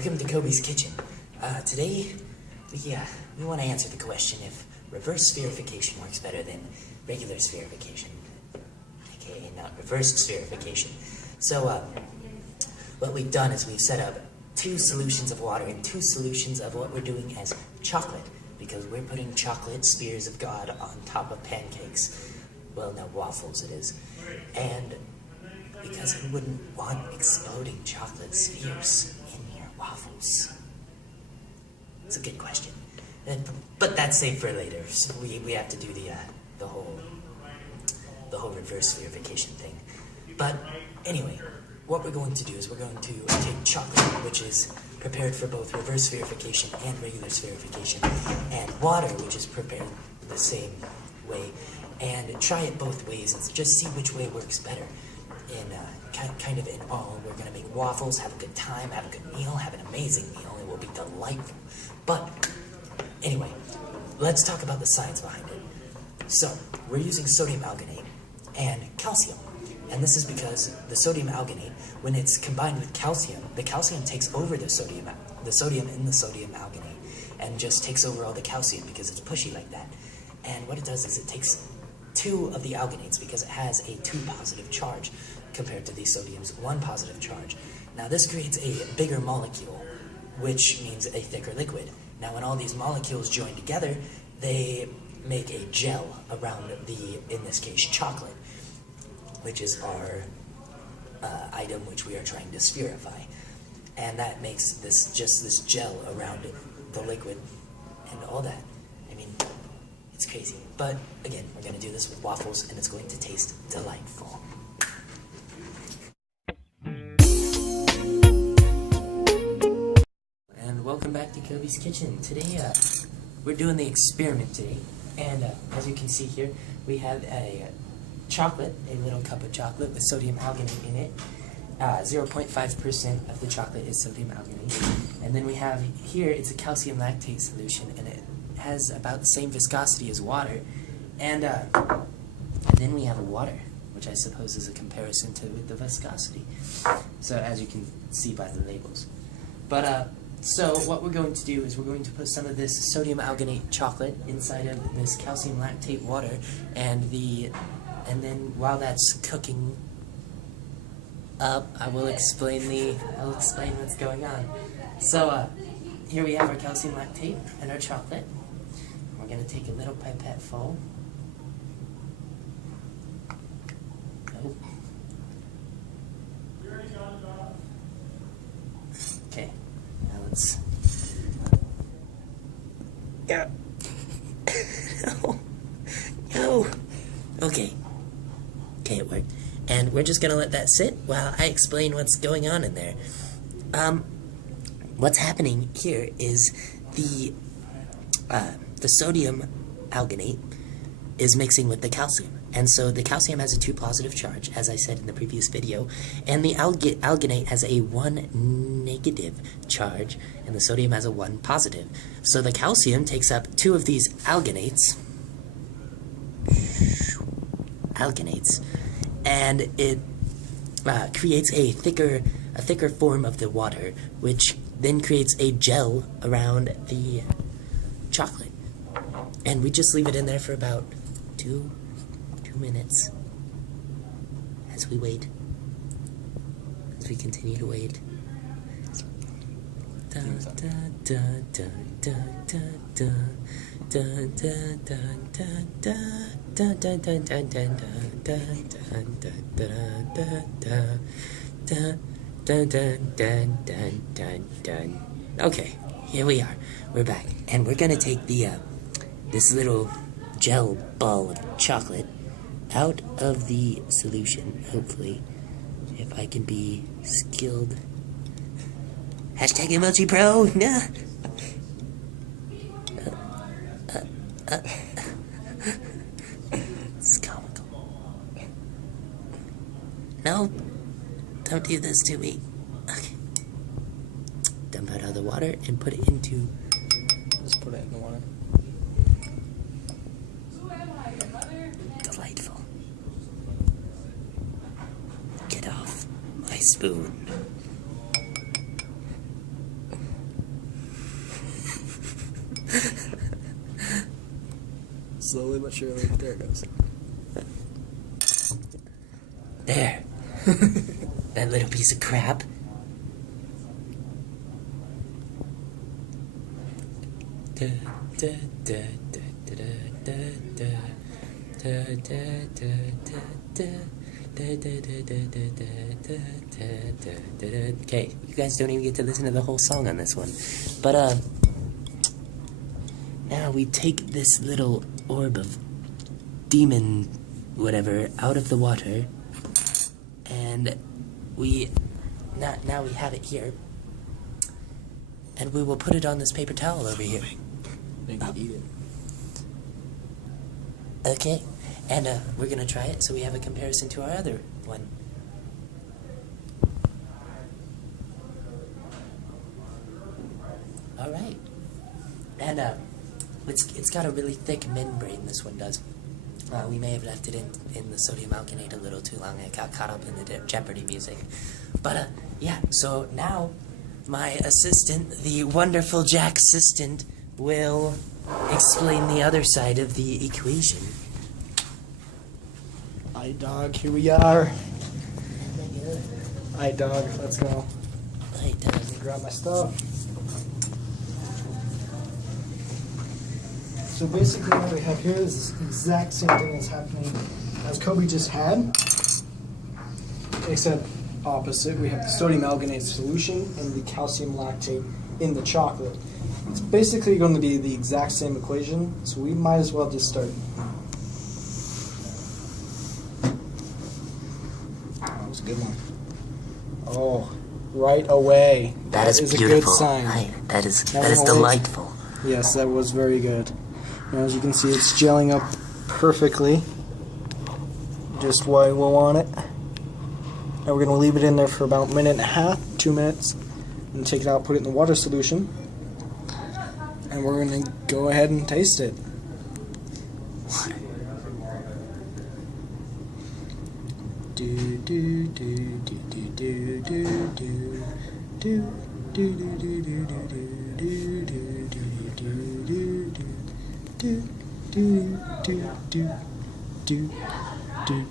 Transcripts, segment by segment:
Welcome to Cobi's Kitchen. Today, we want to answer the question if reverse sphereification works better than regular sphereification, aka not reversed sphereification. So, what we've done is we've set up 2 solutions of water and 2 solutions of what we're doing as chocolate, because we're putting chocolate spheres of God on top of pancakes. Well, no, waffles it is. And because who wouldn't want exploding chocolate spheres in your waffles? It's a good question. But that's saved for later. So we have to do the whole reverse sphereification thing. But anyway, what we're going to do is we're going to take chocolate, which is prepared for both reverse sphereification and regular sphereification, and water, which is prepared the same way, and try it both ways and just see which way works better. Kind of in all, we're going to make waffles, have a good time, have a good meal, have an amazing meal. It will be delightful. But anyway, let's talk about the science behind it. So we're using sodium alginate and calcium, and this is because the sodium alginate, when it's combined with calcium, the calcium takes over the sodium in the sodium alginate and just takes over all the calcium because it's pushy like that. And what it does is it takes 2 of the alginates because it has a 2 positive charge compared to the sodium's 1 positive charge. Now this creates a bigger molecule, which means a thicker liquid. Now when all these molecules join together, they make a gel around in this case, chocolate, which is our item which we are trying to spherify. And that makes this gel around the liquid and all that. I mean, it's crazy. But again, we're going to do this with waffles, and it's going to taste delightful. And welcome back to Cobi's Kitchen. Today, we're doing the experiment today. And as you can see here, we have a little cup of chocolate with sodium alginate in it. 0.5% of the chocolate is sodium alginate. And then we have here, it's a calcium lactate solution, and it has about the same viscosity as water. And then we have a water, which I suppose is a comparison to with the viscosity. So as you can see by the labels. But so what we're going to do is we're going to put some of this sodium alginate chocolate inside of this calcium lactate water, and then while that's cooking up, I'll explain what's going on. So here we have our calcium lactate and our chocolate. We're going to take a little pipette full. Nope. Okay, now let's... Yeah. No. Okay. Okay, it worked. And we're just going to let that sit while I explain what's going on in there. What's happening here is the sodium alginate is mixing with the calcium. And so the calcium has a 2 positive charge, as I said in the previous video, and the alginate has a 1 negative charge, and the sodium has a 1 positive. So the calcium takes up 2 of these alginates, and it creates a thicker form of the water, which then creates a gel around the chocolate. And we just leave it in there for about 2 minutes as we wait, as we continue to wait. Da, da, da, da, da, da, da, da, da, da, da, da, da, da, da, da, da. Okay, here we are. We're back, and we're gonna take this little gel ball of chocolate out of the solution. Hopefully, if I can be skilled. Hashtag emoji pro. Nah. It's comical. No, don't do this to me. Okay. Dump out all the water and put it into... Just put it in the water. Delightful. Get off my spoon. Slowly but surely. There it goes. There. That little piece of crap. Okay, you guys don't even get to listen to the whole song on this one. But, now we take this little orb of demon whatever out of the water, and now we have it here, and we will put it on this paper towel over here. Maybe eat it. Okay, and we're gonna try it so we have a comparison to our other one. All right, and it's got a really thick membrane. This one does. We may have left it in the sodium alginate a little too long. It got caught up in the Jeopardy music. But, yeah, so now my assistant, the wonderful Jack assistant, will explain the other side of the equation. Aye, dog, here we are. Aye, dog, let's go. Aye, dog. Let me grab my stuff. So basically what we have here is the exact same thing that's happening as Cobi just had, except opposite. We have the sodium alginate solution and the calcium lactate in the chocolate. It's basically going to be the exact same equation, so we might as well just start. That was a good one. Oh, right away. That is a beautiful. good sign. Aye, that is Now we're gonna delightful. Yes, that was very good. Now, as you can see, it's gelling up perfectly, just why we want it. Now we're going to leave it in there for about a minute and a half, 2 minutes, and take it out, put it in the water solution, and we're going to go ahead and taste it. Do do do do do do do do do do do do do do do.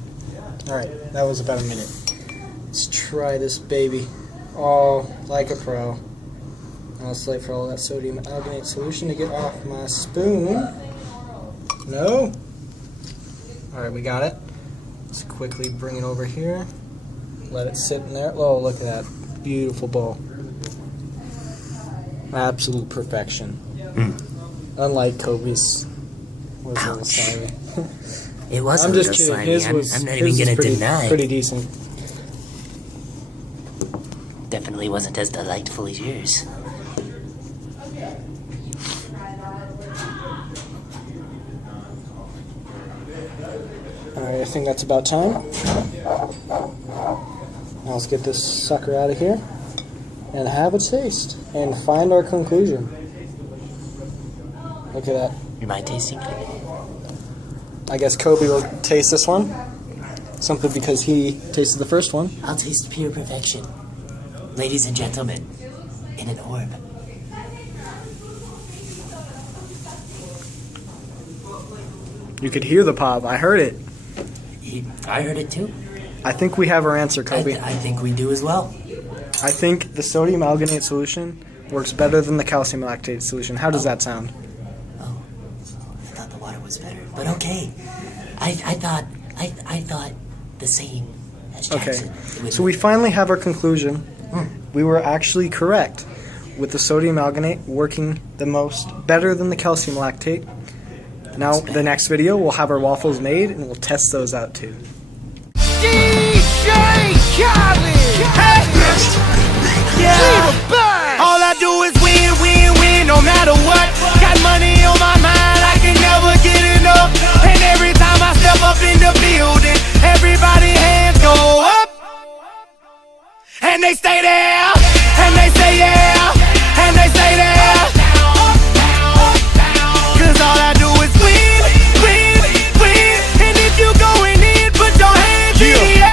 Alright, that was about a minute. Let's try this baby. Oh, like a pro. Now let's wait for all that sodium alginate solution to get off my spoon. No? Alright, we got it. Let's quickly bring it over here. Let it sit in there. Oh, look at that. Beautiful bowl. Absolute perfection. Unlike Cobi's. Ouch. Sorry. It was I'm a just little kidding. slimy. I'm not even going to deny. Pretty decent. Definitely wasn't as delightful as yours. Alright, I think that's about time. Now let's get this sucker out of here and have a taste and find our conclusion. Look at that. You mind tasting it? I guess Cobi will taste this one, simply because he tasted the first one. I'll taste pure perfection. Ladies and gentlemen, in an orb. You could hear the pop. I heard it. I heard it too. I think we have our answer, Cobi. I think we do as well. I think the sodium alginate solution works better than the calcium lactate solution. How does that sound? Oh, I thought the water was better, but okay. I thought the same as Jackson. Okay, so we finally have our conclusion. We were actually correct with the sodium alginate working the most better than the calcium lactate. Now, the next video, we'll have our waffles made and we'll test those out too. DJ Khaled! Yeah! All I do is win, win, win, no matter what. Got money on my mind, I can never get enough. And every time I step up in the building, everybody hands go up. And they stay there, and they say yeah.